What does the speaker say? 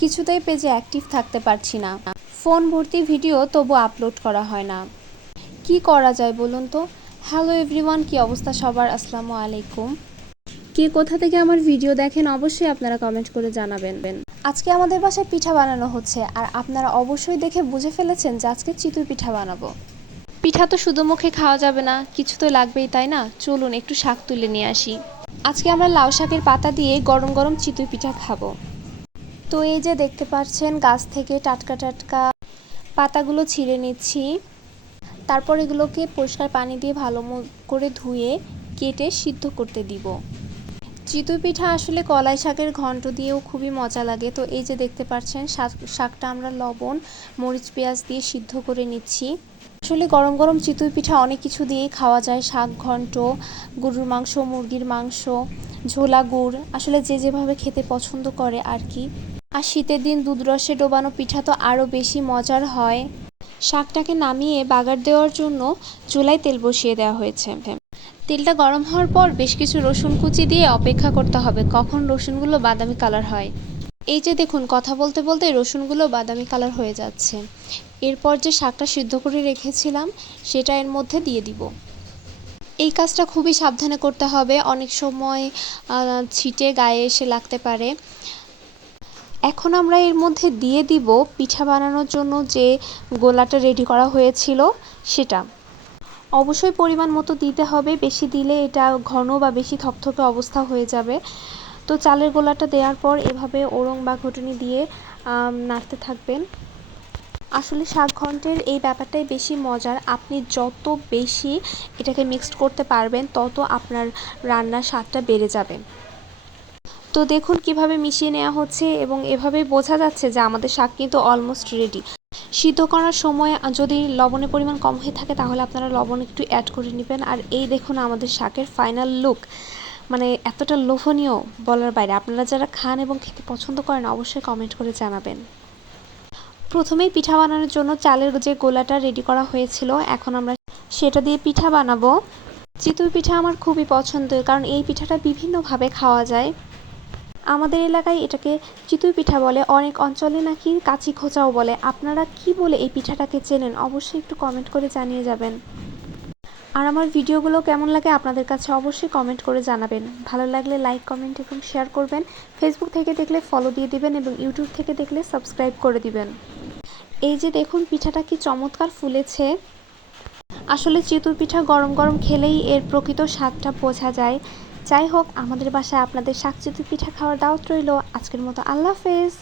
কিছুতেই পেজে অ্যাক্টিভ থাকতে পারছি না। ফোন ভর্তি ভিডিও তবু আপলোড করা হয় না। কি করা যায় বলুন তো? হ্যালো এভরিওয়ান, কি অবস্থা সবার? আসসালামু আলাইকুম। কে কোথা থেকে আমার ভিডিও দেখেন অবশ্যই আপনারা কমেন্ট করে জানাবেন। আজকে আমাদের বাসায় পিঠা বানানো হচ্ছে, আর আপনারা অবশ্যই দেখে বুঝে ফেলেছেন যে আজকে চিতই পিঠা বানাবো। পিঠা তো শুধু মুখে খাওয়া যাবে না, কিছু তো লাগবেই, তাই না? চলুন একটু শাক তুলে নিয়ে আসি। আজকে আমরা লাউ শাকের পাতা দিয়ে গরম গরম চিতই পিঠা খাবো। তো এই যে দেখতে পাচ্ছেন, গাছ থেকে টাটকা টাটকা পাতাগুলো ছিঁড়ে নিচ্ছি। তারপর এগুলোকে পরিষ্কার পানি দিয়ে ভালো করে ধুয়ে কেটে সিদ্ধ করতে দিব। চিতই পিঠা আসলে কলাই শাকের ঘন্ট দিয়েও খুবই মজা লাগে। তো এই যে দেখতে পাচ্ছেন, শাকটা আমরা লবণ মরিচ পেঁয়াজ দিয়ে সিদ্ধ করে নিচ্ছি। আসলে গরম গরম চিতই পিঠা অনেক কিছু দিয়েই খাওয়া যায়। শাক ঘন্ট, গরুর মাংস, মুরগির মাংস, ঝোলা গুড়, আসলে যে যেভাবে খেতে পছন্দ করে আর কি। আর শীতের দিন দুধ রসে ডোবানো পিঠা তো আরও বেশি মজার হয়। শাকটাকে নামিয়ে বাগার দেওয়ার জন্য চুলায় তেল বসিয়ে দেওয়া হয়েছে। তেলটা গরম হওয়ার পর বেশ কিছু রসুন কুচি দিয়ে অপেক্ষা করতে হবে কখন রসুনগুলো বাদামি কালার হয়। এই যে দেখুন, কথা বলতে বলতে রসুনগুলো বাদামি কালার হয়ে যাচ্ছে। এরপর যে শাকটা সিদ্ধ করে রেখেছিলাম সেটা এর মধ্যে দিয়ে দিব। এই কাজটা খুবই সাবধানে করতে হবে, অনেক সময় ছিটে গায়ে এসে লাগতে পারে। এখন আমরা এর মধ্যে দিয়ে দিব পিঠা বানানোর জন্য যে গোলাটা রেডি করা হয়েছিল সেটা। অবশ্যই পরিমাণ মতো দিতে হবে, বেশি দিলে এটা ঘন বা বেশি থকথকে অবস্থা হয়ে যাবে। তো চালের গোলাটা দেওয়ার পর এভাবে ওড়ং বা ঘুটুনি দিয়ে নাড়তে থাকবেন। আসলে শাক ঘন্টের এই ব্যাপারটাই বেশি মজার। আপনি যত বেশি এটাকে মিক্সড করতে পারবেন তত আপনার রান্নার স্বাদটা বেড়ে যাবে। তো দেখুন কিভাবে মিশিয়ে নেওয়া হচ্ছে, এবং এভাবেই বোঝা যাচ্ছে যে আমাদের শাক কিন্তু অলমোস্ট রেডি। সিদ্ধ করার সময় যদি লবণের পরিমাণ কম হয়ে থাকে তাহলে আপনারা লবণ একটু অ্যাড করে নেবেন। আর এই দেখুন আমাদের শাকের ফাইনাল লুক, মানে এতটা লোভনীয় বলার বাইরে। আপনারা যারা খান এবং খেতে পছন্দ করেন অবশ্যই কমেন্ট করে জানাবেন। প্রথমেই পিঠা বানানোর জন্য চালের যে গোলাটা রেডি করা হয়েছিল, এখন আমরা সেটা দিয়ে পিঠা বানাবো। চিতই পিঠা আমার খুবই পছন্দের, কারণ এই পিঠাটা বিভিন্নভাবে খাওয়া যায়। আমাদের এলাকায় এটাকে চিতই পিঠা বলে, অনেক অঞ্চলে নাকি কাচি খোঁচাও বলে। আপনারা কি বলে এই পিঠাটাকে চেনেন অবশ্যই একটু কমেন্ট করে জানিয়ে যাবেন। আর আমার ভিডিওগুলো কেমন লাগে আপনাদের কাছে অবশ্যই কমেন্ট করে জানাবেন। ভালো লাগলে লাইক, কমেন্ট এবং শেয়ার করবেন। ফেসবুক থেকে দেখলে ফলো দিয়ে দিবেন এবং ইউটিউব থেকে দেখলে সাবস্ক্রাইব করে দিবেন। এই যে দেখুন পিঠাটা কি চমৎকার ফুলেছে। আসলে চিতই পিঠা গরম গরম খেলেই এর প্রকৃত স্বাদটা বোঝা যায়। যাই হোক, আমাদের বাসায় আপনাদের শাক চিতই পিঠা খাওয়ার দাওয়াত রইল। আজকের মতো আল্লাহ হাফেজ।